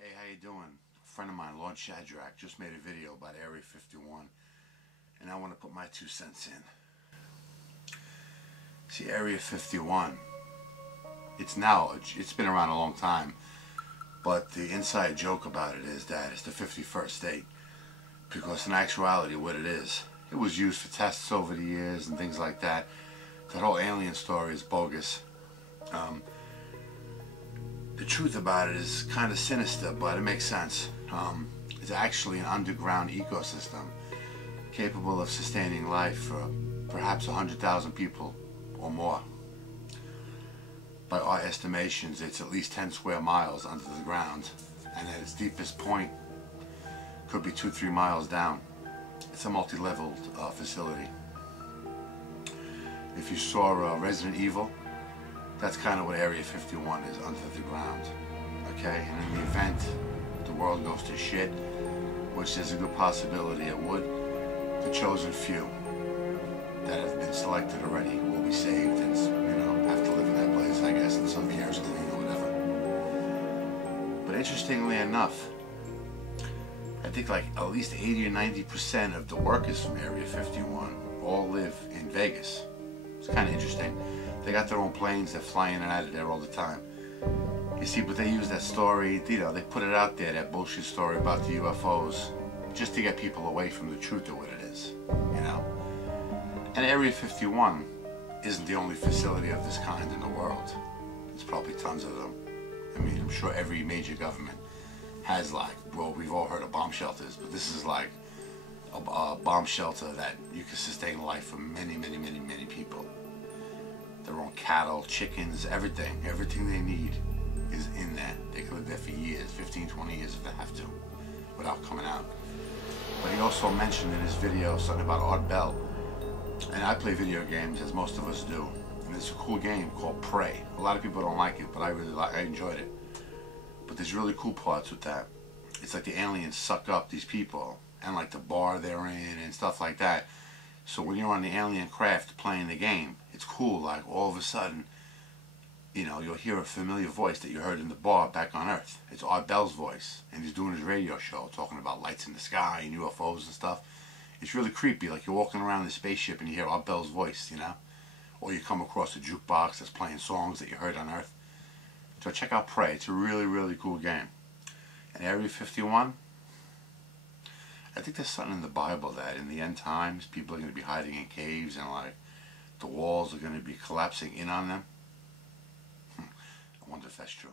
Hey, how you doing? A friend of mine, Lord Shadrach, just made a video about Area 51, and I want to put my 2 cents in. See, Area 51, it's been around a long time, but the inside joke about it is that it's the 51st state, because in actuality what it is, it was used for tests over the years and things like that. That whole alien story is bogus. The truth about it is kind of sinister, but it makes sense. It's actually an underground ecosystem capable of sustaining life for perhaps 100,000 people or more. By our estimations, it's at least 10 square miles under the ground, and at its deepest point could be 2-3 miles down. It's a multi-leveled facility. If you saw Resident Evil, that's kind of what Area 51 is, under the ground. Okay, and in the event the world goes to shit, which there's a good possibility it would, the chosen few that have been selected already will be saved and, have to live in that place, I guess, until the air's clean or whatever. But interestingly enough, I think like at least 80 or 90% of the workers from Area 51 all live in Vegas. It's kind of interesting. They got their own planes, they're flying in and out of there all the time. You see, but they use that story, they put it out there, that bullshit story about the UFOs, just to get people away from the truth of what it is, And Area 51 isn't the only facility of this kind in the world. There's probably tons of them. I mean, I'm sure every major government has we've all heard of bomb shelters, but this is like a bomb shelter that you can sustain life for many, many, many, many people. Their own cattle, chickens, everything they need is in there. They can live there for years, 15, 20 years if they have to, without coming out. But he also mentioned in his video something about Art Bell. And I play video games, as most of us do. And it's a cool game called Prey. A lot of people don't like it, but I enjoyed it. But there's really cool parts with that. It's like the aliens suck up these people, and like the bar they're in and stuff like that. So when you're on the alien craft playing the game, it's cool, like all of a sudden, you'll hear a familiar voice that you heard in the bar back on Earth. It's Art Bell's voice, and he's doing his radio show talking about lights in the sky and UFOs and stuff. It's really creepy, like you're walking around the spaceship and you hear Art Bell's voice, Or you come across a jukebox that's playing songs that you heard on Earth. So check out Prey. It's a really, really cool game. And Area 51, I think there's something in the Bible that in the end times, people are going to be hiding in caves and the walls are going to be collapsing in on them. I wonder if that's true.